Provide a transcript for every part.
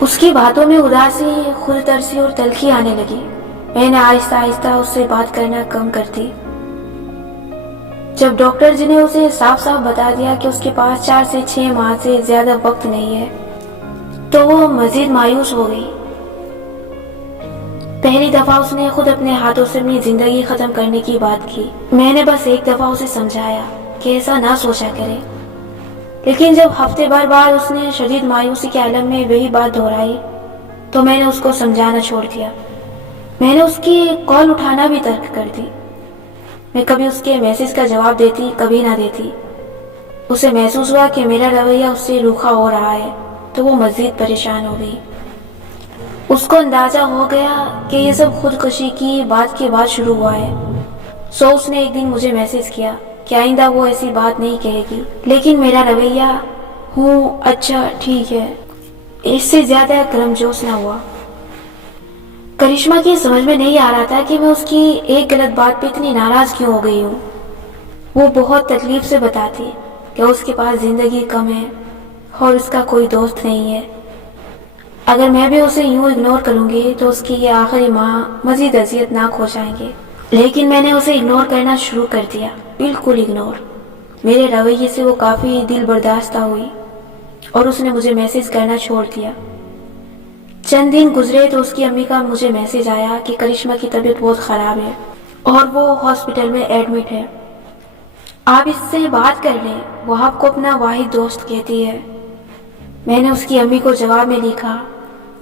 اس کی باتوں میں اداسی، خود ترسی اور تلخی آنے لگی۔ میں نے آہستہ آہستہ اس سے بات کرنا کم کر دی۔ جب ڈاکٹر جی نے اسے صاف صاف بتا دیا کہ اس کے پاس 4 سے 6 ماہ سے زیادہ وقت نہیں ہے تو وہ مزید مایوس ہو گئی۔ پہلی دفعہ اس نے خود اپنے ہاتھوں سے اپنی زندگی ختم کرنے کی بات کی۔ میں نے بس ایک دفعہ اسے سمجھایا کہ ایسا نہ سوچا کرے، لیکن جب ہفتے بھر بعد اس نے شدید مایوسی کے عالم میں وہی بات دہرائی تو میں نے اس کو سمجھانا چھوڑ دیا۔ میں نے اس کی کال اٹھانا بھی ترک کر دی۔ میں کبھی اس کے میسج کا جواب دیتی، کبھی نہ دیتی۔ اسے محسوس ہوا کہ میرا رویہ اس سے روکھا ہو رہا ہے تو وہ مزید پریشان ہو گئی۔ اس کو اندازہ ہو گیا کہ یہ سب خودکشی کی بات کے بعد شروع ہوا ہے، سو اس نے ایک دن مجھے میسج کیا کہ آئندہ وہ ایسی بات نہیں کہے گی، لیکن میرا رویہ ہوں اچھا ٹھیک ہے اس سے زیادہ گرم جوش نہ ہوا۔ کرشمہ کی سمجھ میں نہیں آ رہا تھا کہ میں اس کی ایک غلط بات پہ اتنی ناراض کیوں ہو گئی ہوں۔ وہ بہت تکلیف سے بتاتی کہ اس کے پاس زندگی کم ہے اور اس کا کوئی دوست نہیں ہے۔ اگر میں بھی اسے یوں اگنور کروں گی تو اس کی یہ آخری ماہ مزید اذیتناک ہو جائیں گے، لیکن میں نے اسے اگنور کرنا شروع کر دیا، بالکل اگنور۔ میرے رویے سے وہ کافی دل برداشتہ ہوئی اور اس نے مجھے میسج کرنا چھوڑ دیا۔ چند دن گزرے تو اس کی امی کا مجھے میسج آیا کہ کرشمہ کی طبیعت بہت خراب ہے اور وہ ہاسپٹل میں ایڈمٹ ہے، آپ اس سے بات کر لیں، وہ آپ کو اپنا واحد دوست کہتی ہے۔ میں نے اس کی امی کو جواب میں لکھا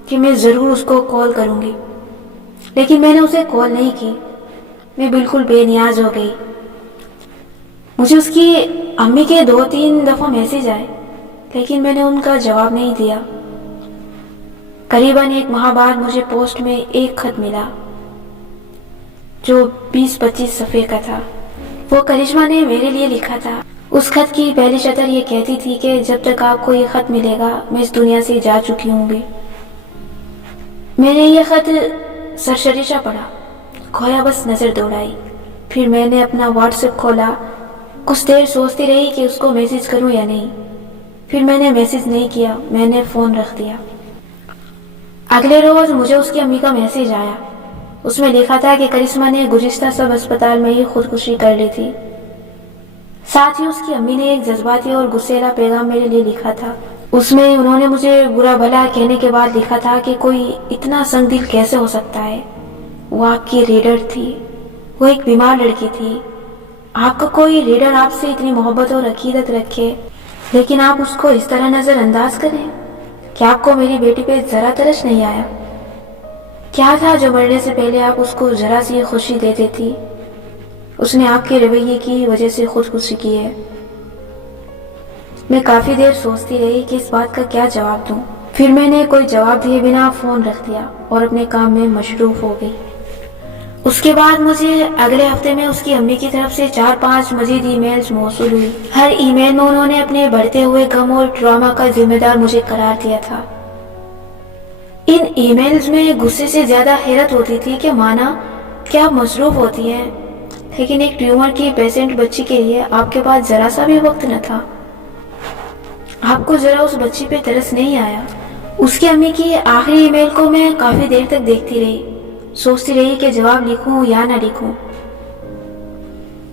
کہ میں ضرور اس کو کال کروں گی، لیکن میں نے اسے کال نہیں کی۔ میں بالکل بے نیاز ہو گئی۔ مجھے اس کی امی کے 2-3 دفعہ میسج آئے لیکن میں نے ان کا جواب نہیں دیا۔ قریباً 1 ماہ بعد مجھے پوسٹ میں ایک خط ملا جو 20-25 صفحے کا تھا۔ وہ کرشمہ نے میرے لیے لکھا تھا۔ اس خط کی پہلی سطر یہ کہتی تھی کہ جب تک آپ کو یہ خط ملے گا میں اس دنیا سے جا چکی ہوں گی۔ میں نے یہ خط سرسریشہ پڑھا، کھویا بس نظر دوڑائی۔ پھر میں نے اپنا واٹس ایپ کھولا، کچھ دیر سوچتی رہی کہ اس کو میسج کروں یا نہیں۔ پھر میں نے میسج نہیں کیا، میں نے فون رکھ دیا۔ اگلے روز مجھے اس کی امی کا میسج آیا۔ اس میں لکھا تھا کہ کرشمہ نے گزشتہ سب اسپتال میں ہی خودکشی کر لی تھی۔ ساتھ ہی اس کی امی نے ایک جذباتی اور غصیلا پیغام میرے لیے لکھا تھا۔ اس میں انہوں نے مجھے برا بھلا کہنے کے بعد لکھا تھا کہ کوئی اتنا سنگ دل کیسے ہو سکتا ہے، وہ آپ کی ریڈر تھی، وہ ایک بیمار لڑکی تھی۔ آپ کا کوئی ریڈر آپ سے اتنی محبت اور عقیدت رکھے لیکن آپ اس کو اس طرح نظر انداز کریں۔ کیا آپ کو میری بیٹی پہ ذرا ترس نہیں آیا؟ کیا تھا جو مرنے سے پہلے آپ اس کو ذرا سی خوشی دے دیتی؟ اس نے آپ کے رویے کی وجہ سے خودکشی کی ہے۔ میں کافی دیر سوچتی رہی کہ اس بات کا کیا جواب دوں۔ پھر میں نے کوئی جواب دیے بنا فون رکھ دیا اور اپنے کام میں مصروف ہو گئی۔ اس کے بعد مجھے اگلے ہفتے میں اس کی امی کی طرف سے 4-5 مزید ای میلز موصول ہوئی۔ ہر ای میل میں انہوں نے اپنے بڑھتے ہوئے غم اور ڈراما کا ذمہ دار مجھے قرار دیا تھا۔ ان ای میلز میں غصے سے زیادہ حیرت ہوتی تھی کہ مانا کہ آپ مصروف ہوتی ہیں لیکن ایک ٹیومر کی پیشنٹ بچی کے لیے آپ کے پاس ذرا سا بھی وقت نہ تھا۔ آپ کو ذرا اس بچی پہ ترس نہیں آیا؟ اس کی امی کی آخری ای میل کو میں کافی دیر تک دیکھتی رہی، سوچتی رہی کہ جواب لکھوں یا نہ لکھوں۔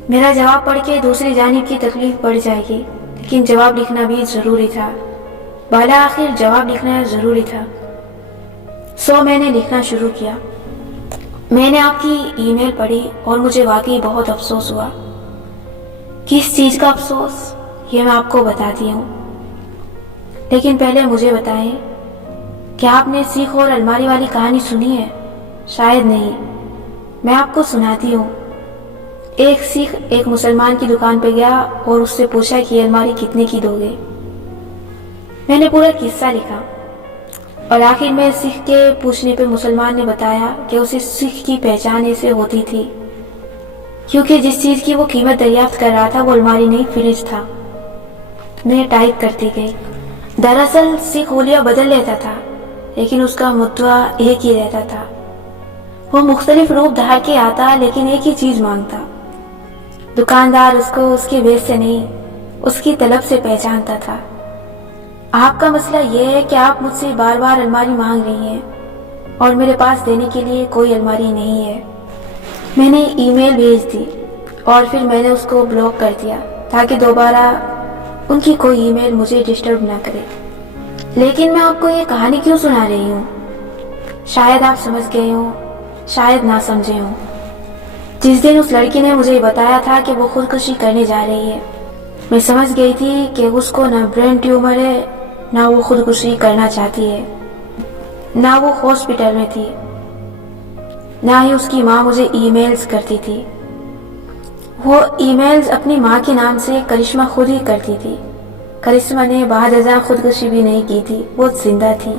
میرا جواب پڑھ کے دوسری جانب کی تکلیف بڑھ جائے گی، لیکن جواب لکھنا بھی ضروری تھا۔ بالآخر جواب لکھنا ضروری تھا، سو میں نے لکھنا شروع کیا۔ میں نے آپ کی ای میل پڑھی اور مجھے واقعی بہت افسوس ہوا۔ کس چیز کا افسوس یہ میں آپ کو بتاتی ہوں، لیکن پہلے مجھے بتائیں کہ آپ نے سیخ اور الماری والی کہانی سنی ہے؟ شاید نہیں، میں آپ کو سناتی ہوں۔ ایک سکھ ایک مسلمان کی دکان پہ گیا اور اس سے پوچھا کہ یہ الماری کتنے کی دو گے۔ میں نے پورا قصہ لکھا اور آخر میں سکھ کے پوچھنے پہ مسلمان نے بتایا کہ اسے سکھ کی پہچان ایسے ہوتی تھی کیونکہ جس چیز کی وہ قیمت دریافت کر رہا تھا وہ الماری نہیں، فریج تھا۔ میں ٹائپ کرتی گئی۔ دراصل سکھ حلیہ بدل لیتا تھا لیکن اس کا مدعا ایک ہی رہتا تھا۔ وہ مختلف روپ دھار کے آتا لیکن ایک ہی چیز مانگتا۔ دکاندار اس کو اس کے ویس سے نہیں، اس کی طلب سے پہچانتا تھا۔ آپ کا مسئلہ یہ ہے کہ آپ مجھ سے بار بار الماری مانگ رہی ہیں اور میرے پاس دینے کے لیے کوئی الماری نہیں ہے۔ میں نے ای میل بھیج دی اور پھر میں نے اس کو بلاک کر دیا تاکہ دوبارہ ان کی کوئی ای میل مجھے ڈسٹرب نہ کرے۔ لیکن میں آپ کو یہ کہانی کیوں سنا رہی ہوں؟ شاید آپ سمجھ گئے ہوں، شاید نہ سمجھے ہوں۔ جس دن اس لڑکی نے مجھے بتایا تھا کہ وہ خودکشی کرنے جا رہی ہے، میں سمجھ گئی تھی کہ اس کو نہ برین ٹیومر ہے، نہ وہ خودکشی کرنا چاہتی ہے، نہ وہ ہاسپٹل میں تھی، نہ ہی اس کی ماں مجھے ای میلز کرتی تھی۔ وہ ای میلز اپنی ماں کے نام سے کرشمہ خود ہی کرتی تھی۔ کرشمہ نے بعد ازاں خودکشی بھی نہیں کی تھی، وہ زندہ تھی۔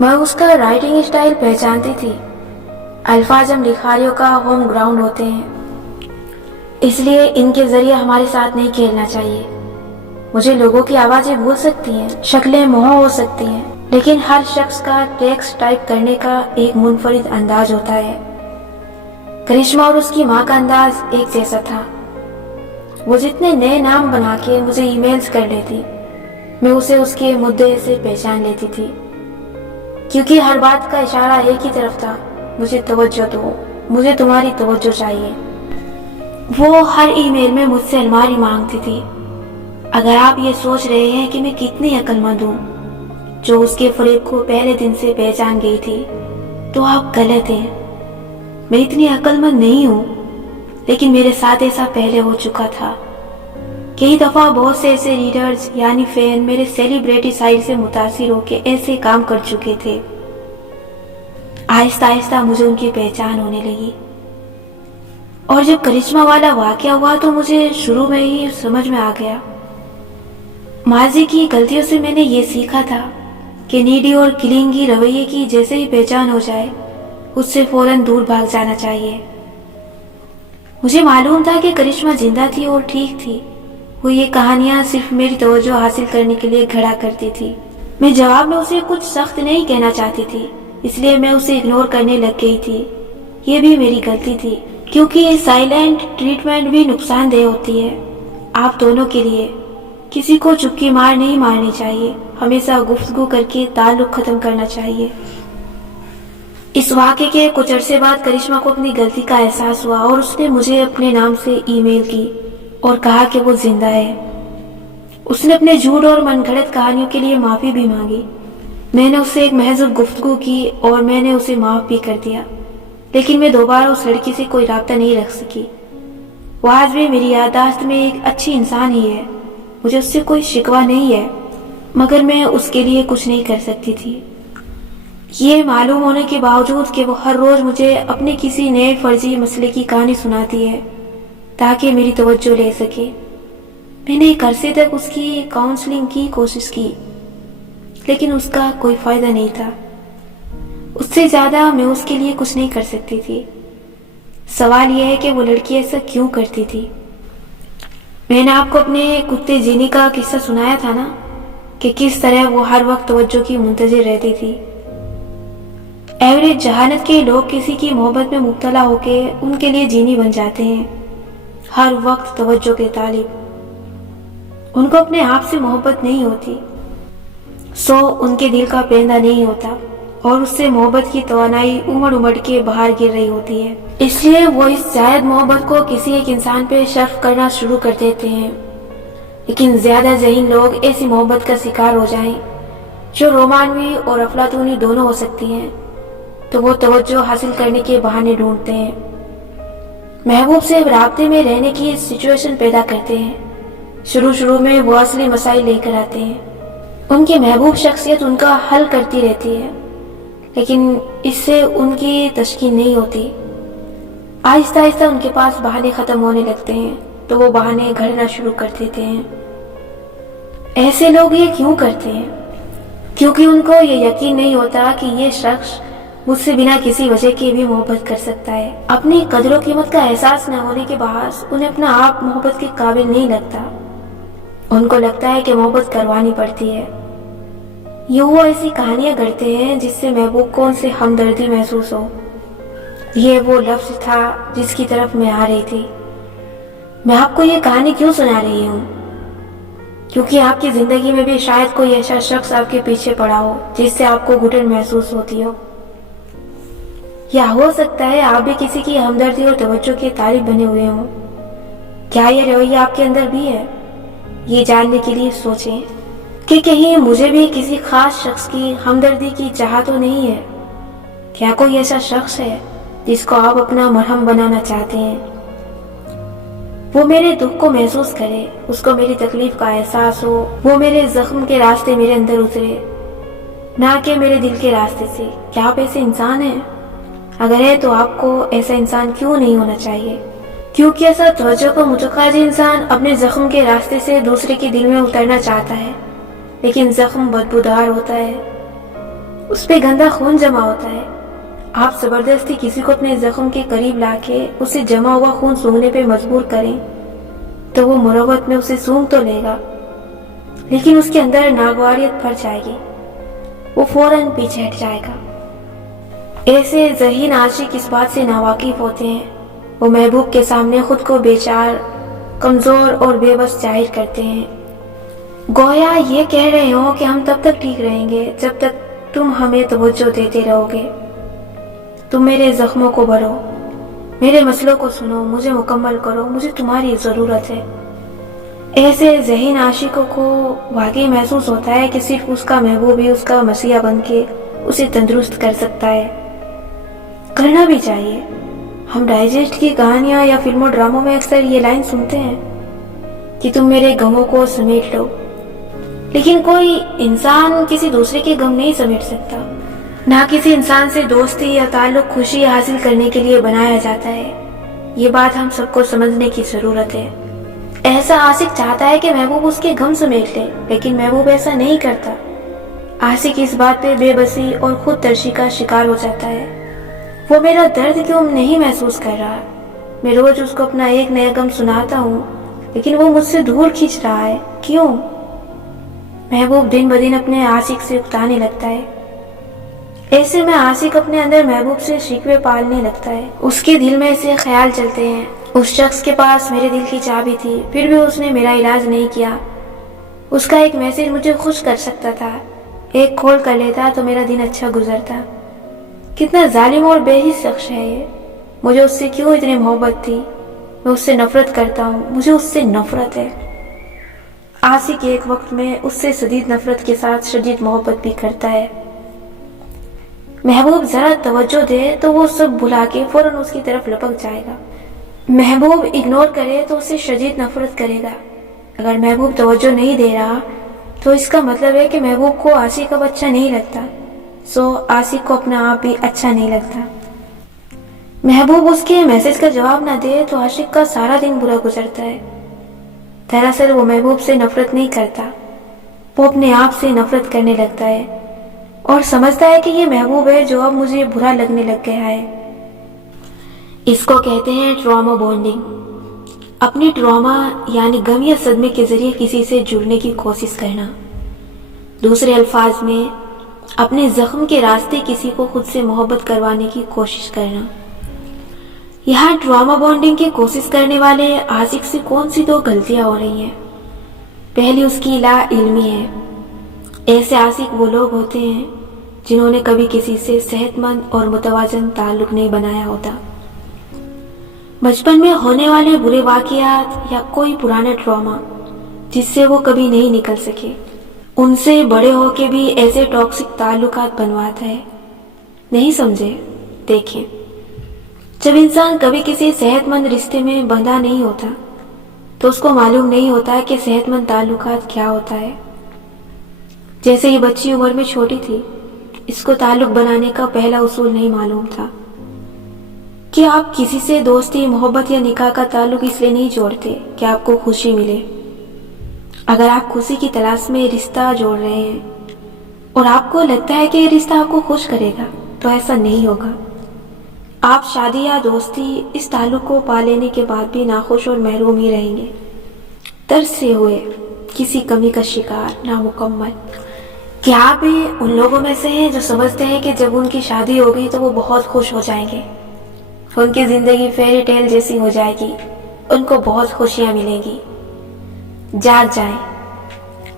میں اس کا رائٹنگ اسٹائل پہچانتی تھی۔ الفاظ ہم لکھاریوں کا ہوم گراؤنڈ ہوتے ہیں، اس لیے ان کے ذریعے ہمارے ساتھ نہیں کھیلنا چاہیے۔ مجھے لوگوں کی آوازیں بھول سکتی ہیں، شکلیں موہ ہو سکتی ہیں، لیکن ہر شخص کا ٹیکسٹ ٹائپ کرنے کا ایک منفرد انداز ہوتا ہے۔ کرشمہ اور اس کی ماں کا انداز ایک جیسا تھا۔ وہ جتنے نئے نام بنا کے مجھے ای میلز کر لیتی، میں اسے اس کے مدعے سے پہچان لیتی تھی، کیونکہ ہر بات کا اشارہ ایک ہی طرف تھا، مجھے توجہ دو، مجھے تمہاری توجہ چاہیے۔ وہ ہر ای میل میں مجھ سے الماری مانگتی تھی۔ اگر آپ یہ سوچ رہے ہیں کہ میں کتنی عقل مند ہوں جو اس کے فریب کو پہلے دن سے پہچان گئی تھی، تو آپ غلط ہیں۔ میں اتنی عقل مند نہیں ہوں، لیکن میرے ساتھ ایسا پہلے ہو چکا تھا۔ کئی دفعہ بہت سے ایسے ریڈرز یعنی فین میرے سیلیبریٹی سائڈ سے متاثر ہو کے ایسے کام کر چکے تھے۔ آہستہ آہستہ مجھے ان کی پہچان ہونے لگی، اور جب کرشمہ والا واقعہ ہوا تو مجھے شروع میں ہی سمجھ میں آ گیا۔ ماضی کی غلطیوں سے میں نے یہ سیکھا تھا کہ نیڈی اور کلنگی رویے کی جیسے ہی پہچان ہو جائے، اس سے فوراً دور بھاگ جانا چاہیے۔ مجھے معلوم تھا کہ کرشمہ زندہ تھی اور ٹھیک تھی۔ وہ یہ کہانیاں صرف میری توجہ حاصل کرنے کے لیے گھڑا کرتی تھی۔ میں جواب میں اسے کچھ سخت نہیں کہنا چاہتی تھی، اس لیے میں اسے اگنور کرنے لگ گئی تھی۔ یہ بھی میری غلطی تھی، کیونکہ سائلنٹ ٹریٹمنٹ بھی نقصان دہ ہوتی ہے آپ دونوں کے لیے۔ کسی کو چپکی مار نہیں مارنی چاہیے، ہمیشہ گفتگو کر کے تعلق ختم کرنا چاہیے۔ اس واقعے کے کچھ عرصے بعد کرشمہ کو اپنی غلطی کا احساس ہوا اور اس نے مجھے اپنے نام سے ای میل کی اور کہا کہ وہ زندہ ہے۔ اس نے اپنے جھوٹ اور من گھڑت کہانیوں کے لیے معافی بھی مانگی۔ میں نے اس سے ایک محض گفتگو کی اور میں نے اسے معاف بھی کر دیا، لیکن میں دوبارہ اس لڑکی سے کوئی رابطہ نہیں رکھ سکی۔ وہ آج بھی میری یادداشت میں ایک اچھی انسان ہی ہے، مجھے اس سے کوئی شکوہ نہیں ہے، مگر میں اس کے لیے کچھ نہیں کر سکتی تھی۔ یہ معلوم ہونے کے باوجود کہ وہ ہر روز مجھے اپنے کسی نئے فرضی مسئلے کی کہانی سناتی ہے تاکہ میری توجہ لے سکے، میں نے ایک عرصے تک اس کی کاؤنسلنگ کی کوشش کی، لیکن اس کا کوئی فائدہ نہیں تھا۔ اس سے زیادہ میں اس کے لیے کچھ نہیں کر سکتی تھی۔ سوال یہ ہے کہ وہ لڑکی ایسا کیوں کرتی تھی؟ میں نے آپ کو اپنے کتے جینی کا قصہ سنایا تھا نا، کہ کس طرح وہ ہر وقت توجہ کی منتظر رہتی تھی۔ ایوریج جہانت کے لوگ کسی کی محبت میں مبتلا ہو کے ان کے لیے جینی بن جاتے ہیں، ہر وقت توجہ کے طالب۔ ان کو اپنے آپ سے محبت نہیں ہوتی، سو ان کے دل کا پرندہ نہیں ہوتا، اور اس سے محبت کی توانائی امڑ امڑ کے باہر گر رہی ہوتی ہے۔ اس لیے وہ اس زائد محبت کو کسی ایک انسان پہ صرف کرنا شروع کر دیتے ہیں۔ لیکن زیادہ ذہین لوگ ایسی محبت کا شکار ہو جائیں جو رومانوی اور افلاطونی دونوں ہو سکتی ہیں، تو وہ توجہ حاصل کرنے کے بہانے ڈھونڈتے ہیں، محبوب سے رابطے میں رہنے کی سچویشن پیدا کرتے ہیں۔ شروع میں وہ اصلی مسائل لے کر آتے ہیں، ان کی محبوب شخصیت ان کا حل کرتی رہتی ہے، لیکن اس سے ان کی تشکیل نہیں ہوتی۔ آہستہ آہستہ ان کے پاس بہانے ختم ہونے لگتے ہیں تو وہ بہانے گھڑنا شروع کر دیتے ہیں۔ ایسے لوگ یہ کیوں کرتے ہیں؟ کیونکہ ان کو یہ یقین نہیں ہوتا کہ یہ شخص مجھ سے بنا کسی وجہ کے بھی محبت کر سکتا ہے۔ اپنی قدر و قیمت کا احساس نہ ہونے کے باعث انہیں اپنا آپ محبت کے قابل نہیں لگتا۔ ان کو لگتا ہے کہ محبت کروانی پڑتی ہے۔ یوں وہ ایسی کہانیاں گڑھتے ہیں جس سے محبوب کو ان سے ہمدردی محسوس ہو۔ یہ وہ لفظ تھا جس کی طرف میں آ رہی تھی۔ میں آپ کو یہ کہانی کیوں سنا رہی ہوں؟ کیونکہ آپ کی زندگی میں بھی شاید کوئی ایسا شخص آپ کے پیچھے پڑا ہو جس سے آپ کو گھٹن محسوس ہوتی ہو، یا ہو سکتا ہے آپ بھی کسی کی ہمدردی اور توجہ کے طالب بنے ہوئے ہوں۔ کیا یہ رویہ آپ کے اندر بھی ہے؟ یہ جاننے کے لیے سوچیں کہ کہیں مجھے بھی کسی خاص شخص کی ہمدردی کی چاہت تو نہیں ہے۔ کیا کوئی ایسا شخص ہے جس کو آپ اپنا مرہم بنانا چاہتے ہیں؟ وہ میرے دکھ کو محسوس کرے، اس کو میری تکلیف کا احساس ہو، وہ میرے زخم کے راستے میرے اندر اترے، نہ کہ میرے دل کے راستے سے۔ کیا آپ ایسے انسان ہیں؟ اگر ہے تو آپ کو ایسا انسان کیوں نہیں ہونا چاہیے؟ کیونکہ ایسا توجہ کو متقاضی انسان اپنے زخم کے راستے سے دوسرے کے دل میں اترنا چاہتا ہے، لیکن زخم بدبودار ہوتا ہے، اس پہ گندا خون جمع ہوتا ہے۔ آپ زبردستی کسی کو اپنے زخم کے قریب لا کے اسے جمع ہوا خون سونگنے پہ مجبور کریں تو وہ مروت میں اسے سونگ تو لے گا، لیکن اس کے اندر ناگواریت بھر جائے گی، وہ فوراً پیچھے ہٹ جائے گا۔ ایسے ذہین عاشق اس بات سے ناواقف ہوتے ہیں، وہ محبوب کے سامنے خود کو بیچار، کمزور اور بے بس ظاہر کرتے ہیں، گویا یہ کہہ رہے ہوں کہ ہم تب تک ٹھیک رہیں گے جب تک تم ہمیں توجہ دیتے رہو گے، تم میرے زخموں کو بھرو، میرے مسئلوں کو سنو، مجھے مکمل کرو، مجھے تمہاری ضرورت ہے۔ ایسے ذہین عاشقوں کو واقعی محسوس ہوتا ہے کہ صرف اس کا محبوب ہی اس کا مسیحا بن کے اسے تندرست کر سکتا ہے۔ کرنا بھی چاہیے۔ ہم ڈائجسٹ کی کہانیاں یا فلموں ڈراموں میں اکثر یہ لائن سنتے ہیں کہ تم میرے غموں کو سمیٹ لو، لیکن کوئی انسان کسی دوسرے کے غم نہیں سمیٹ سکتا، نہ کسی انسان سے دوستی یا تعلق خوشی حاصل کرنے کے لیے بنایا جاتا ہے۔ یہ بات ہم سب کو سمجھنے کی ضرورت ہے۔ ایسا عاشق چاہتا ہے کہ محبوب اس کے غم سمیٹ لے، لیکن محبوب ایسا نہیں کرتا۔ عاشق اس بات پہ بے بسی اور خود ترشی کا شکار ہو جاتا ہے۔ وہ میرا درد کیوں نہیں محسوس کر رہا؟ میں روز اس کو اپنا ایک نیا غم سناتا ہوں، لیکن وہ مجھ سے دور کھینچ رہا ہے، کیوں؟ محبوب دن بدن اپنے عاشق سے اکتانے لگتا ہے۔ ایسے میں عاشق اپنے اندر محبوب سے شکوے پالنے لگتا ہے۔ اس کے دل میں ایسے خیال چلتے ہیں، اس شخص کے پاس میرے دل کی چابی تھی، پھر بھی اس نے میرا علاج نہیں کیا۔ اس کا ایک میسج مجھے خوش کر سکتا تھا، ایک کال کر لیتا تو میرا دن اچھا گزرتا۔ کتنا ظالم اور بے حس شخص ہے یہ، مجھے اس سے کیوں اتنی محبت تھی؟ میں اس سے نفرت کرتا ہوں، مجھے اس سے نفرت ہے۔ عاشق ایک وقت میں اس سے شدید نفرت کے ساتھ شدید محبت بھی کرتا ہے۔ محبوب ذرا توجہ دے تو وہ سب بھلا کے فوراً اس کی طرف لپک جائے گا۔ محبوب اگنور کرے تو اسے شدید نفرت کرے گا۔ اگر محبوب توجہ نہیں دے رہا تو اس کا مطلب ہے کہ محبوب کو عاشق اب اچھا نہیں لگتا، سو عاشق کو اپنا آپ بھی اچھا نہیں لگتا۔ محبوب اس کے میسج کا جواب نہ دے تو عاشق کا سارا دن برا گزرتا ہے۔ دراصل وہ محبوب سے نفرت نہیں کرتا، وہ اپنے آپ سے نفرت کرنے لگتا ہے اور سمجھتا ہے کہ یہ محبوب ہے جو اب مجھے برا لگنے لگ گیا ہے۔ اس کو کہتے ہیں ٹراما بونڈنگ۔ اپنی ٹراما یعنی غم یا صدمے کے ذریعے کسی سے جڑنے کی کوشش کرنا، دوسرے الفاظ میں اپنے زخم کے راستے کسی کو خود سے محبت کروانے کی کوشش کرنا۔ یہاں ٹراما بونڈنگ کی کوشش کرنے والے عاشق سے کون سی دو غلطیاں ہو رہی ہیں؟ پہلی اس کی لا علمی ہے۔ ایسے عاشق وہ لوگ ہوتے ہیں جنہوں نے کبھی کسی سے صحت مند اور متوازن تعلق نہیں بنایا ہوتا۔ بچپن میں ہونے والے برے واقعات یا کوئی پرانا ٹراما جس سے وہ کبھی نہیں نکل سکے، ان سے بڑے ہو کے بھی ایسے ٹاکسک تعلقات بنواتا ہے۔ نہیں سمجھے؟ دیکھیں، جب انسان کبھی کسی صحت مند رشتے میں بندھا نہیں ہوتا تو اس کو معلوم نہیں ہوتا کہ صحت مند تعلقات کیا ہوتا ہے۔ جیسے یہ بچی عمر میں چھوٹی تھی، اس کو تعلق بنانے کا پہلا اصول نہیں معلوم تھا کہ آپ کسی سے دوستی، محبت یا نکاح کا تعلق اس لیے نہیں جوڑتے کہ آپ کو خوشی ملے۔ اگر آپ خوشی کی تلاش میں رشتہ جوڑ رہے ہیں اور آپ کو لگتا ہے کہ یہ رشتہ آپ کو خوش کرے گا تو ایسا نہیں ہوگا۔ آپ شادی یا دوستی اس تعلق کو پا لینے کے بعد بھی ناخوش اور محروم ہی رہیں گے، ترس سے ہوئے، کسی کمی کا شکار، نامکمل۔ کیا آپ بھی ان لوگوں میں سے ہیں جو سمجھتے ہیں کہ جب ان کی شادی ہوگی تو وہ بہت خوش ہو جائیں گے، ان کی زندگی فیری ٹیل جیسی ہو جائے گی، ان کو بہت خوشیاں ملیں گی؟ جاگ جائیں،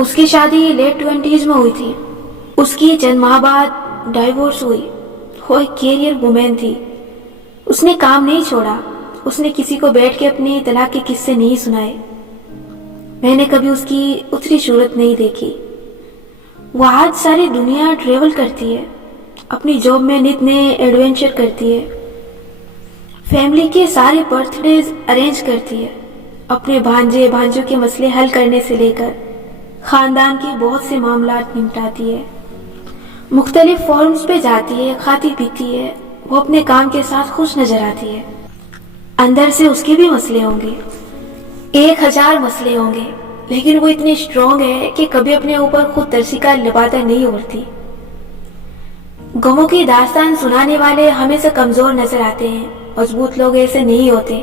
اس کی شادی لیٹ 20s میں ہوئی تھی. اس کی چند ماہ بعد ڈائیورس ہوئی. وہ ایک کیریئر وومین تھی. اس نے کام نہیں چھوڑا. اس نے کسی کو بیٹھ کے اپنے طلاق کے قصے نہیں سنائے. میں نے کبھی اس کی اتری صورت نہیں دیکھی. وہ آج ساری دنیا ٹریول کرتی ہے, اپنی جاب میں نت نئے ایڈونچر کرتی ہے, فیملی کے سارے برتھ ڈیز ارینج کرتی ہے, اپنے بھانجے بھانجوں کے مسئلے حل کرنے سے لے کر خاندان کے بہت سے معاملات نمٹاتی ہے, مختلف فورمز پہ جاتی ہے, کھاتی پیتی ہے. وہ اپنے کام کے ساتھ خوش نظر آتی ہے. اندر سے اس کے بھی مسئلے ہوں گے, 1000 مسئلے ہوں گے, لیکن وہ اتنی اسٹرانگ ہے کہ کبھی اپنے اوپر خود ترسی کا لبادہ نہیں اوڑھتی. غموں کی داستان سنانے والے ہمیشہ کمزور نظر آتے ہیں. مضبوط لوگ ایسے نہیں ہوتے.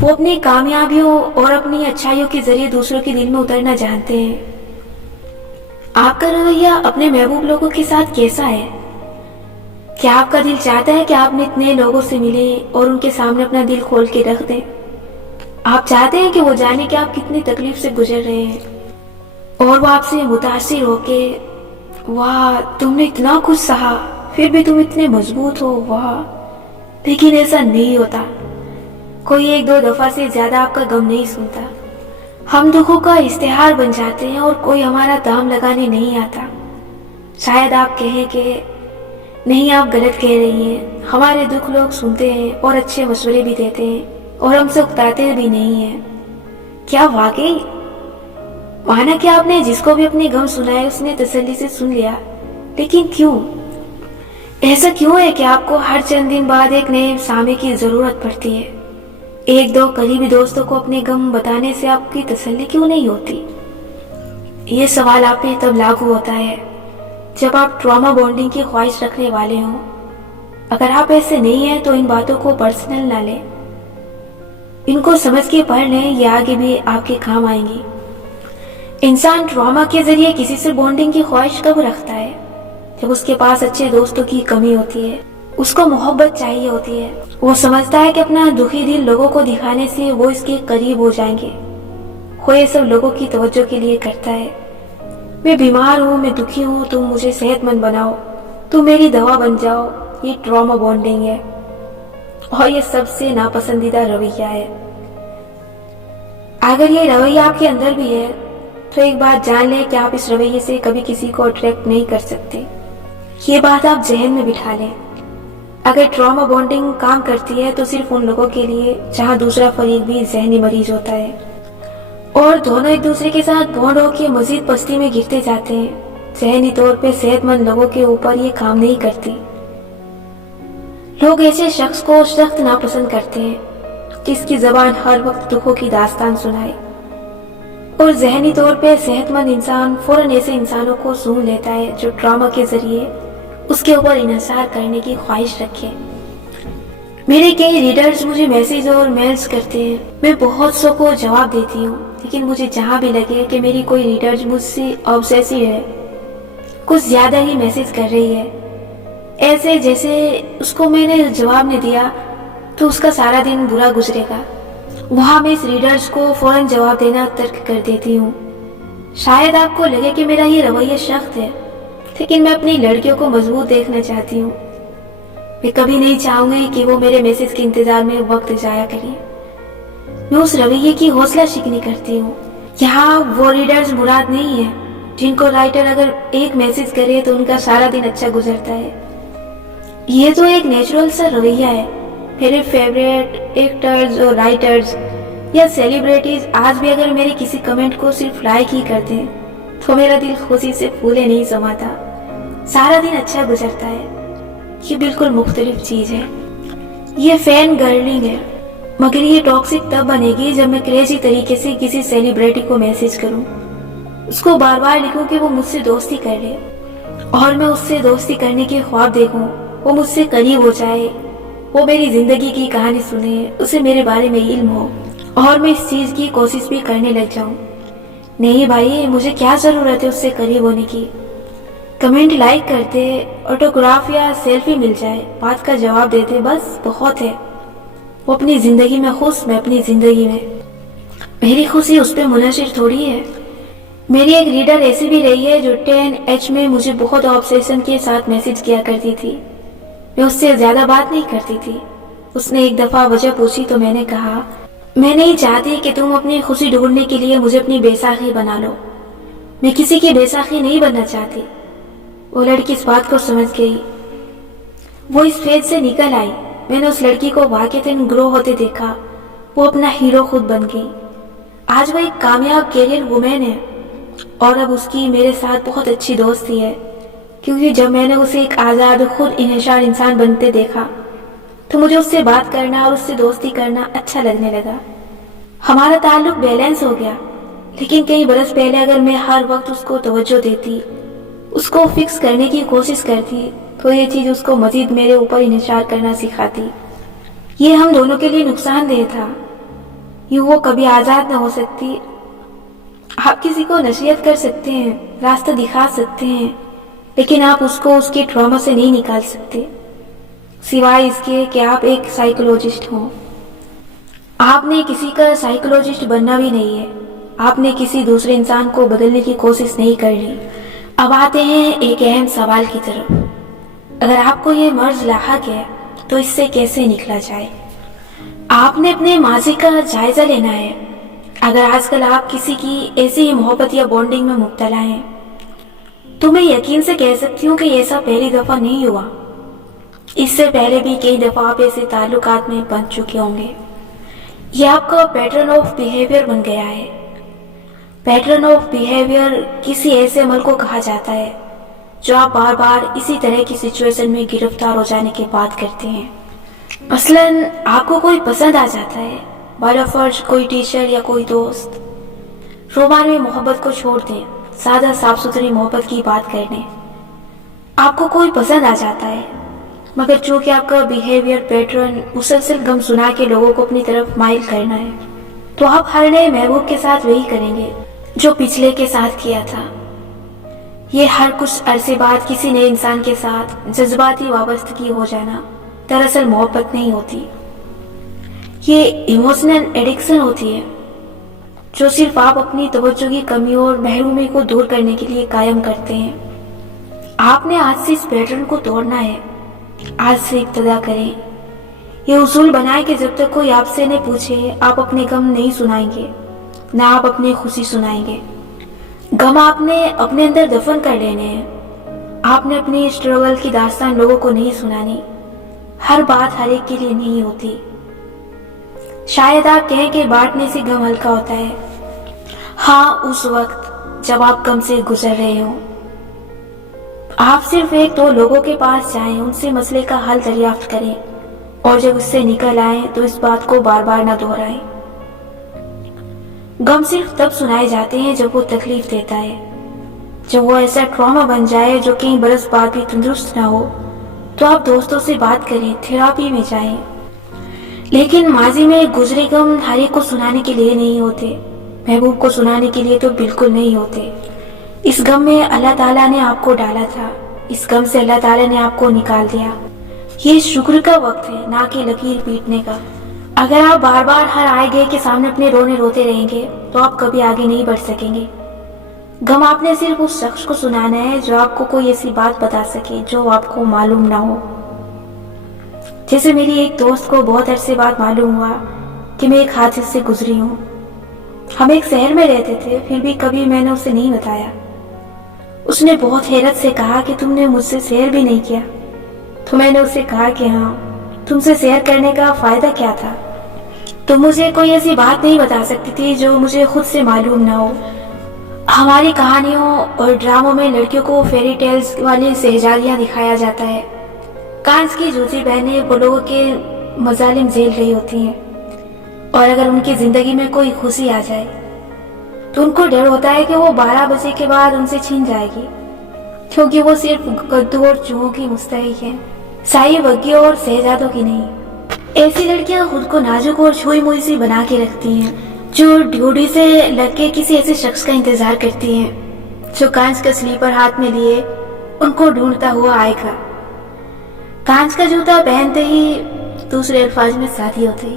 وہ اپنی کامیابیوں اور اپنی اچھائیوں کے ذریعے دوسروں کے دل میں اترنا جانتے ہیں. آپ کا رویہ اپنے محبوب لوگوں کے ساتھ کیسا ہے؟ کیا آپ کا دل چاہتا ہے کہ آپ اتنے لوگوں سے ملیں اور ان کے سامنے اپنا دل کھول کے رکھ دیں؟ آپ چاہتے ہیں کہ وہ جانے کہ آپ کتنی تکلیف سے گزر رہے ہیں, اور وہ آپ سے متاثر ہو کے واہ تم نے اتنا کچھ سہا, پھر بھی تم اتنے مضبوط ہو, واہ. لیکن ایسا نہیں ہوتا. کوئی 1-2 دفعہ سے زیادہ آپ کا غم نہیں سنتا. ہم دکھوں کا اشتہار بن جاتے ہیں اور کوئی ہمارا دام لگانے نہیں آتا. شاید آپ کہیں کہ نہیں, آپ غلط کہہ رہی ہیں, ہمارے دکھ لوگ سنتے ہیں اور اچھے مشورے بھی دیتے ہیں اور ہم سے اکتاتے بھی نہیں ہیں. کیا واقعی؟ مانا کہ آپ نے جس کو بھی اپنے غم سنائے اس نے تسلی سے سن لیا, لیکن کیوں؟ ایسا کیوں ہے کہ آپ کو ہر چند دن بعد ایک نئے سامع کی ضرورت پڑتی ہے؟ 1-2 قریبی دوستوں کو اپنے غم بتانے سے آپ کی تسلی کیوں نہیں ہوتی؟ یہ سوال آپ پہ تب لاگو ہوتا ہے جب آپ ٹراما بانڈنگ کی خواہش رکھنے والے ہوں. اگر آپ ایسے نہیں ہیں تو ان باتوں کو پرسنل نہ لیں, ان کو سمجھ کے پڑھ لیں, یہ آگے بھی آپ کے کام آئیں گی. انسان ٹراما کے ذریعے کسی سے بانڈنگ کی خواہش کب رکھتا ہے؟ جب اس کے پاس اچھے دوستوں کی کمی ہوتی ہے, اس کو محبت چاہیے ہوتی ہے. وہ سمجھتا ہے کہ اپنا دکھی دل لوگوں کو دکھانے سے وہ اس کے قریب ہو جائیں گے. وہ یہ سب لوگوں کی توجہ کے لیے کرتا ہے. میں بیمار ہوں, میں دکھی ہوں, تم مجھے صحت مند بناؤ, تم میری دوا بن جاؤ. یہ ٹراما بانڈنگ ہے اور یہ سب سے ناپسندیدہ رویہ ہے. اگر یہ رویہ آپ کے اندر بھی ہے تو ایک بات جان لیں کہ آپ اس رویے سے کبھی کسی کو اٹریکٹ نہیں کر سکتے. یہ بات آپ ذہن میں بٹھا لیں. اگر ٹراما بانڈنگ کام کرتی ہے تو صرف ان لوگوں کے لیے جہاں دوسرا فریق بھی ذہنی مریض ہوتا ہے اور دونوں ایک دوسرے کے ساتھ بانڈ ہو کے مزید پستی میں گرتے جاتے ہیں. ذہنی طور پہ صحت مند لوگوں کے اوپر یہ کام نہیں کرتی. لوگ ایسے شخص کو سخت ناپسند کرتے ہیں جس کی زبان ہر وقت دکھوں کی داستان سنائے, اور ذہنی طور پہ صحت مند انسان فوراً ایسے انسانوں کو سون لیتا ہے جو ٹراما کے ذریعے اس کے اوپر انحصار کرنے کی خواہش رکھے. میرے کئی ریڈرز مجھے میسیج اور میلز کرتے ہیں. میں بہت سو کو جواب دیتی ہوں, لیکن مجھے جہاں بھی لگے کہ میری کوئی ریڈرز مجھ سے آبسیسو ہے, کچھ زیادہ ہی میسیج کر رہی ہے, ایسے جیسے اس کو میں نے جواب نہیں دیا تو اس کا سارا دن برا گزرے گا, وہاں میں اس ریڈرز کو فوراً جواب دینا ترک کر دیتی ہوں. شاید آپ کو لگے کہ میرا یہ رویہ سخت ہے, لیکن میں اپنی لڑکیوں کو مضبوط دیکھنا چاہتی ہوں. میں کبھی نہیں چاہوں گی کہ وہ میرے میسج کے انتظار میں وقت ضائع کریں. میں اس رویے کی حوصلہ شکنی کرتی ہوں. یہاں وہ ریڈرز مراد نہیں ہے جن کو رائٹر اگر ایک میسج کرے تو ان کا سارا دن اچھا گزرتا ہے. یہ تو ایک نیچرل سا رویہ ہے. میرے فیوریٹ ایکٹرز اور رائٹرز یا سیلیبریٹیز آج بھی اگر میرے کسی کمنٹ کو صرف لائک ہی کرتے ہیں تو میرا دل خوشی سے پھولے نہیں سماتا, سارا دن اچھا گزرتا ہے. یہ بالکل مختلف چیز ہے. یہ فین گرلنگ ہے, مگر یہ ٹاکسک تب بنے گی جب میں کریزی طریقے سے کسی سیلیبریٹی کو میسج کروں, اس کو بار بار لکھوں کہ وہ مجھ سے دوستی کر لے, اور میں اس سے دوستی کرنے کے خواب دیکھوں, وہ مجھ سے قریب ہو جائے, وہ میری زندگی کی کہانی سنے, اسے میرے بارے میں علم ہو, اور میں اس چیز کی کوشش بھی کرنے لگ جاؤں. نہیں بھائی, مجھے کیا ضرورت ہے اس سے قریب ہونے کی. کمنٹ لائک کرتے, آٹوگراف یا سیلفی مل جائے, بات کا جواب دیتے, بس بہت ہے. وہ اپنی زندگی میں خوش, میں اپنی زندگی میں. میری خوشی اس پہ منحصر تھوڑی ہے. میری ایک ریڈر ایسی بھی رہی ہے جو 10H میں مجھے بہت آبسیشن کے ساتھ میسج کیا کرتی تھی. میں اس سے زیادہ بات نہیں کرتی تھی. اس نے ایک دفعہ وجہ پوچھی تو میں نے کہا میں نہیں چاہتی کہ تم اپنی خوشی ڈھونڈنے کے لیے مجھے اپنی بیساکھی بنا لو. میں کسی کی بیساکھی نہیں بننا چاہتی. وہ لڑکی اس بات کو سمجھ گئی. وہ اس فیز سے نکل آئی. میں نے اس لڑکی کو واقعتاً گرو ہوتے دیکھا. وہ اپنا ہیرو خود بن گئی. آج وہ ایک کامیاب کیریئر وومین ہے اور اب اس کی میرے ساتھ بہت اچھی دوستی ہے، کیونکہ جب میں نے اسے ایک آزاد خود انحصار انسان بنتے دیکھا تو مجھے اس سے بات کرنا اور اس سے دوستی کرنا اچھا لگنے لگا. ہمارا تعلق بیلنس ہو گیا. لیکن کئی برس پہلے اگر میں ہر وقت اس کو توجہ دیتی، اس کو فکس کرنے کی کوشش کرتی، تو یہ چیز اس کو مزید میرے اوپر انحصار کرنا سکھاتی. یہ ہم دونوں کے لیے نقصان دہ تھا. یوں وہ کبھی آزاد نہ ہو سکتی. آپ کسی کو نصیحت کر سکتے ہیں، راستہ دکھا سکتے ہیں، لیکن آپ اس کو اس کے ٹراما سے نہیں نکال سکتے، سوائے اس کے کہ آپ ایک سائیکولوجسٹ ہوں. آپ نے کسی کا سائیکولوجسٹ بننا بھی نہیں ہے. آپ نے کسی دوسرے انسان کو بدلنے کی کوشش نہیں کر لی. اب آتے ہیں ایک اہم سوال کی طرف. اگر آپ کو یہ مرض لاحق ہے تو اس سے کیسے نکلا جائے؟ آپ نے اپنے ماضی کا جائزہ لینا ہے. اگر آج کل آپ کسی کی ایسی ہی محبت یا بانڈنگ میں مبتلا ہیں تو میں یقین سے کہہ سکتی ہوں کہ یہ ایسا پہلی دفعہ نہیں ہوا. اس سے پہلے بھی کئی دفعہ آپ ایسے تعلقات میں بن چکے ہوں گے. یہ آپ کا پیٹرن آف بیہیویئر بن گیا ہے. پیٹرن آف بیہیویئر کسی ایسے عمل کو کہا جاتا ہے جو آپ بار بار اسی طرح کی سچویشن میں گرفتار ہو جانے کے بعد کرتے ہیں. مثلاً آپ کو کوئی پسند آ جاتا ہے، بالا فرض کوئی ٹیچر یا کوئی دوست. رومان میں محبت کو چھوڑ دیں، سادہ صاف ستھری محبت کی بات کر لیں. آپ کو کوئی پسند آ جاتا ہے، مگر چونکہ آپ کا بیہیویئر پیٹرن مسلسل غم سنا کے لوگوں کو اپنی طرف مائل کرنا ہے، تو آپ ہر نئے محبوب کے ساتھ وہی کریں گے جو پچھلے کے ساتھ کیا تھا. یہ ہر کچھ عرصے بعد کسی نئے انسان کے ساتھ جذباتی وابستگی ہو جانا دراصل محبت نہیں ہوتی. یہ ایموشنل ایڈکشن ہوتی ہے جو صرف آپ اپنی توجہ کی کمی اور محرومی کو دور کرنے کے لیے قائم کرتے ہیں. آپ نے آج سے اس پیٹرن کو توڑنا ہے. آج سے ابتدا کریں. یہ اصول بنائیں کہ جب تک کوئی آپ سے نہ پوچھے آپ اپنے غم نہیں سنائیں گے، نہ آپ اپنی خوشی سنائیں گے. غم آپ نے اپنے اندر دفن کر لینے ہیں. آپ نے اپنی اسٹرگل کی داستان لوگوں کو نہیں سنانی. ہر بات ہر ایک کے لیے نہیں ہوتی. شاید آپ کہیں کہ بانٹنے سے غم ہلکا ہوتا ہے. ہاں، اس وقت جب آپ غم سے گزر رہے ہوں. آپ صرف ایک دو لوگوں کے پاس جائیں، ان سے مسئلے کا حل دریافت کریں، اور جب اس سے نکل آئیں تو اس بات کو بار بار نہ دہرائیں. غم صرف تب سنائے جاتے ہیں جب وہ تکلیف دیتا ہے. جب وہ ایسا ٹراما بن جائے جو کئی برس بعد بھی تندرست نہ ہو تو آپ دوستوں سے بات کریں، تھراپی میں جائیں. لیکن ماضی میں گزرے غم ہر ایک کو سنانے کے لیے نہیں ہوتے. محبوب کو سنانے کے لیے تو بالکل نہیں ہوتے. اس غم میں اللہ تعالیٰ نے آپ کو ڈالا تھا. اس غم سے اللہ تعالیٰ نے آپ کو نکال دیا. یہ شکر کا وقت ہے، نہ کہ لکیر پیٹنے کا. اگر آپ بار بار ہر آئے گئے کے سامنے اپنے رونے روتے رہیں گے تو آپ کبھی آگے نہیں بڑھ سکیں گے. غم آپ نے صرف اس شخص کو سنانا ہے جو آپ کو کوئی ایسی بات بتا سکے جو آپ کو معلوم نہ ہو. جیسے میری ایک دوست کو بہت عرصے بعد معلوم ہوا کہ میں ایک حادثے سے گزری ہوں. ہم ایک شہر میں رہتے تھے، پھر بھی کبھی میں نے اسے نہیں بتایا. اس نے بہت حیرت سے کہا کہ تم نے مجھ سے شیئر بھی نہیں کیا. تو میں نے اسے کہا کہ ہاں، تم سے شیئر کرنے کا فائدہ کیا تھا؟ تم مجھے کوئی ایسی بات نہیں بتا سکتی تھی جو مجھے خود سے معلوم نہ ہو. ہماری کہانیوں اور ڈراموں میں لڑکیوں کو فیری ٹیلز والی شہزادیاں دکھایا جاتا ہے. کانچ کی جوتی بہنیں وہ لوگوں کے مظالم جھیل رہی ہوتی ہیں، اور اگر ان کی زندگی میں کوئی خوشی آ جائے تو ان کو ڈر ہوتا ہے کہ وہ 12 بجے کے بعد ان سے چھین جائے گی، کیونکہ وہ صرف گدوں اور چوہوں کی مستحق ہیں، شاہی بگیوں اور شہزادوں کی نہیں. ایسی لڑکیاں خود کو نازک اور چھوئی موئی سی بنا کے رکھتی ہیں، جو ڈیوٹی سے لگ کے کسی ایسے شخص کا انتظار کرتی ہیں جو کانچ کا سلیپر ہاتھ میں لیے ان کو ڈھونڈتا ہوا آئے گا. کانچ کا جوتا پہنتے ہی، دوسرے الفاظ میں شادی ہوتے ہی.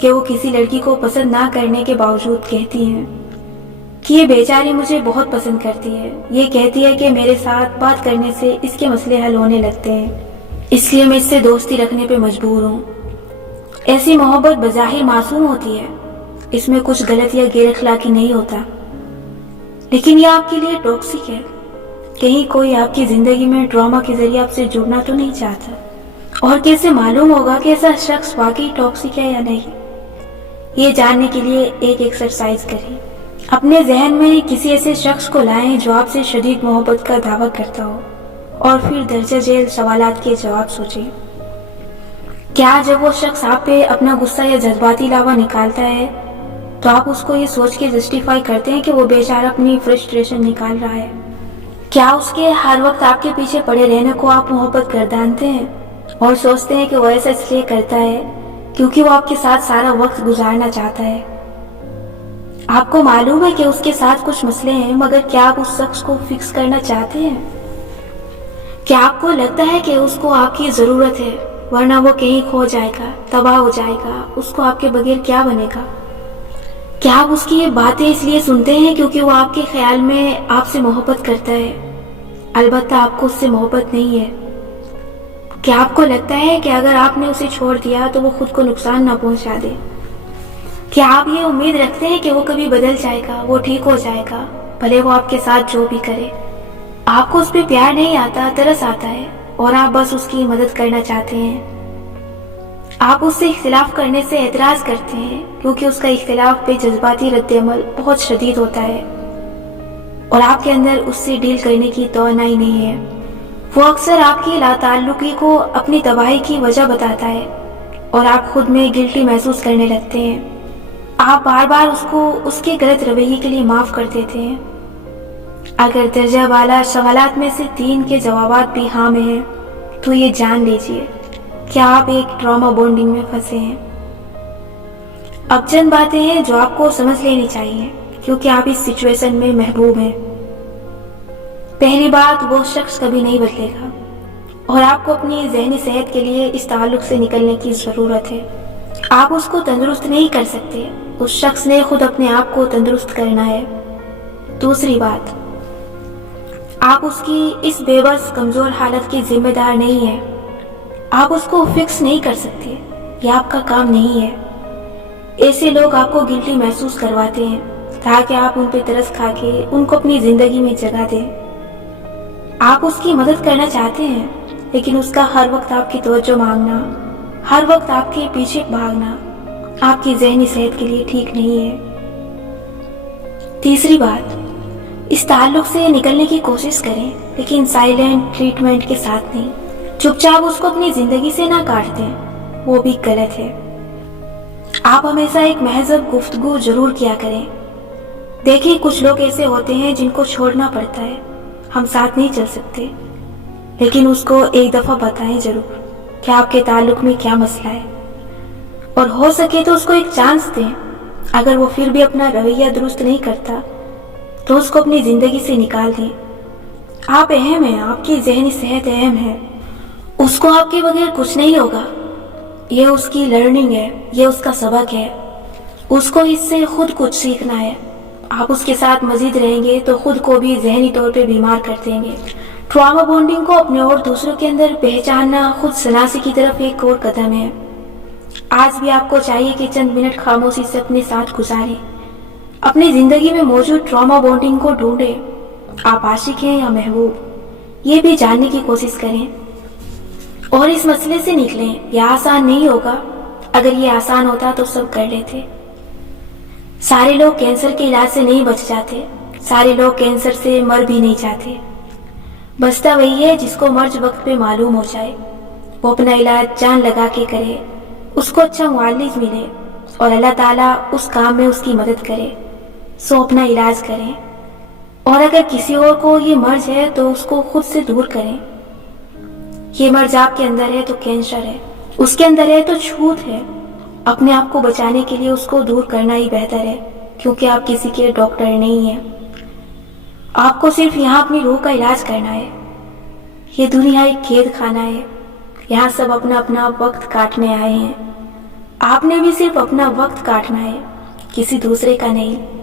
کہ وہ کسی لڑکی کو پسند نہ کرنے کے باوجود کہتی ہیں کہ یہ بیچاری مجھے بہت پسند کرتی ہے، یہ کہتی ہے کہ میرے ساتھ بات کرنے سے اس کے مسئلے حل ہونے لگتے ہیں، اس لیے میں اس سے دوستی رکھنے پہ مجبور ہوں۔ ایسی محبت بظاہر معصوم ہوتی ہے، اس میں کچھ غلط یا غیر اخلاقی نہیں ہوتا، لیکن یہ آپ کے لیے ٹاکسک ہے۔ کہیں کوئی آپ کی زندگی میں ڈرامہ کے ذریعے آپ سے جڑنا تو نہیں چاہتا؟ اور کیسے معلوم ہوگا کہ ایسا شخص واقعی ٹاکسک ہے یا نہیں؟ یہ جاننے کے لیے ایک ایکسرسائز کریں۔ اپنے ذہن میں کسی ایسے شخص کو لائیں جو آپ سے شدید محبت کا دعویٰ کرتا ہو، اور پھر درجہ ذیل سوالات کے جواب سوچیں۔ کیا جب وہ شخص آپ پہ اپنا غصہ یا جذباتی لاوا نکالتا ہے تو آپ اس کو یہ سوچ کے جسٹیفائی کرتے ہیں کہ وہ بیچارہ اپنی فرسٹریشن نکال رہا ہے؟ کیا اس کے ہر وقت آپ کے پیچھے پڑے رہنے کو آپ محبت گردانتے ہیں اور سوچتے ہیں کہ وہ ایسا اس لیے کرتا ہے کیونکہ وہ آپ کے ساتھ سارا وقت گزارنا چاہتا ہے؟ آپ کو معلوم ہے کہ اس کے ساتھ کچھ مسئلے ہیں، مگر کیا آپ اس شخص کو فکس کرنا چاہتے ہیں؟ کیا آپ کو لگتا ہے کہ اس کو آپ کی ضرورت ہے، ورنہ وہ کہیں کھو جائے گا، تباہ ہو جائے گا، اس کو آپ کے بغیر کیا بنے گا؟ کیا آپ اس کی یہ باتیں اس لیے سنتے ہیں کیونکہ وہ آپ کے خیال میں آپ سے محبت کرتا ہے؟ البتہ آپ کو اس سے محبت نہیں ہے۔ کیا آپ کو لگتا ہے کہ اگر آپ نے اسے چھوڑ دیا تو وہ خود کو نقصان نہ پہنچا دے؟ کیا آپ یہ امید رکھتے ہیں کہ وہ کبھی بدل جائے گا، وہ ٹھیک ہو جائے گا، بھلے وہ آپ کے ساتھ جو بھی کرے؟ آپ کو اس پہ پیار نہیں آتا، ترس آتا ہے، اور آپ بس اس کی مدد کرنا چاہتے ہیں۔ آپ اس سے اختلاف کرنے سے اعتراض کرتے ہیں کیونکہ اس کا اختلاف پہ جذباتی رد عمل بہت شدید ہوتا ہے، اور آپ کے اندر اس سے ڈیل کرنے کی توانائی نہیں ہے۔ وہ اکثر آپ کی لا تعلقی کو اپنی تباہی کی وجہ بتاتا ہے، اور آپ خود میں گلٹی محسوس کرنے لگتے ہیں۔ آپ بار بار اس کو اس کے غلط رویے کے لیے معاف کر دیتے ہیں۔ اگر درجہ بالا سوالات میں سے 3 کے جوابات بھی ہاں میں ہیں تو یہ جان لیجئے کہ آپ ایک ٹراما بونڈنگ میں پھنسے ہیں۔ اب چند باتیں ہیں جو آپ کو سمجھ لینی چاہیے کیونکہ آپ اس سچویشن میں محبوب ہیں۔ پہلی بات، وہ شخص کبھی نہیں بدلے گا، اور آپ کو اپنی ذہنی صحت کے لیے اس تعلق سے نکلنے کی ضرورت ہے۔ آپ اس کو تندرست نہیں کر سکتے، اس شخص نے خود اپنے آپ کو تندرست کرنا ہے۔ دوسری بات، آپ اس کی اس بے بس کمزور حالت کی ذمہ دار نہیں ہیں۔ آپ اس کو فکس نہیں کر سکتے، یہ آپ کا کام نہیں ہے۔ ایسے لوگ آپ کو گلٹی محسوس کرواتے ہیں تاکہ آپ ان پہ ترس کھا کے ان کو اپنی زندگی میں جگہ دیں۔ آپ اس کی مدد کرنا چاہتے ہیں، لیکن اس کا ہر وقت آپ کی توجہ مانگنا، ہر وقت آپ کے پیچھے بھاگنا آپ کی ذہنی صحت کے لیے ٹھیک نہیں ہے۔ تیسری بات، اس تعلق سے نکلنے کی کوشش کریں، لیکن سائلنٹ ٹریٹمنٹ کے ساتھ نہیں۔ چپ چاپ اس کو اپنی زندگی سے نہ کاٹ دیں، وہ بھی غلط ہے۔ آپ ہمیشہ ایک مہذب گفتگو ضرور کیا کریں۔ دیکھیں، کچھ لوگ ایسے ہوتے ہیں جن کو چھوڑنا پڑتا ہے، ہم ساتھ نہیں چل سکتے، لیکن اس کو ایک دفعہ بتائیں ضرور کہ آپ کے تعلق میں کیا مسئلہ ہے، اور ہو سکے تو اس کو ایک چانس دیں۔ اگر وہ پھر بھی اپنا رویہ درست نہیں کرتا تو اس کو اپنی زندگی سے نکال دیں۔ آپ اہم ہیں، آپ کی ذہنی صحت اہم ہے، اس کو آپ کے بغیر کچھ نہیں ہوگا۔ یہ اس کی لرننگ ہے، یہ اس کا سبق ہے، اس کو اس سے خود کچھ سیکھنا ہے۔ آپ اس کے ساتھ مزید رہیں گے تو خود کو بھی ذہنی طور پہ بیمار کر دیں گے۔ ٹراما بونڈنگ کو اپنے اور دوسروں کے اندر پہچاننا خود شناسی کی طرف ایک اور قدم ہے۔ آج بھی آپ کو چاہیے کہ چند منٹ خاموشی سے اپنے ساتھ گزاریں، اپنی زندگی میں موجود ٹراما بونڈنگ کو ڈھونڈیں۔ آپ عاشق ہیں یا محبوب، یہ بھی جاننے کی کوشش کریں اور اس مسئلے سے نکلیں۔ یہ آسان نہیں ہوگا، اگر یہ آسان ہوتا تو سب کر لیتے۔ سارے لوگ کینسر کے علاج سے نہیں بچ جاتے، سارے لوگ کینسر سے مر بھی نہیں جاتے۔ بچتا وہی ہے جس کو مرض وقت پہ معلوم ہو جائے، وہ اپنا علاج جان لگا کے کرے، اس کو اچھا معالج ملے اور اللہ تعالیٰ اس کام میں اس کی مدد کرے، سو اپنا علاج کریں۔ اور اگر کسی اور کو یہ مرض ہے تو اس کو خود سے دور کریں۔ یہ مرض آپ کے اندر ہے تو کینسر ہے، اس کے اندر ہے تو چھوت ہے۔ اپنے آپ کو بچانے کے لیے اس کو دور کرنا ہی بہتر ہے، کیونکہ آپ کسی کے ڈاکٹر نہیں ہیں۔ آپ کو صرف یہاں اپنی روح کا علاج کرنا ہے۔ یہ دنیا ایک قید خانہ ہے، یہاں سب اپنا اپنا وقت کاٹنے آئے ہیں۔ آپ نے بھی صرف اپنا وقت کاٹنا ہے, کسی دوسرے کا نہیں.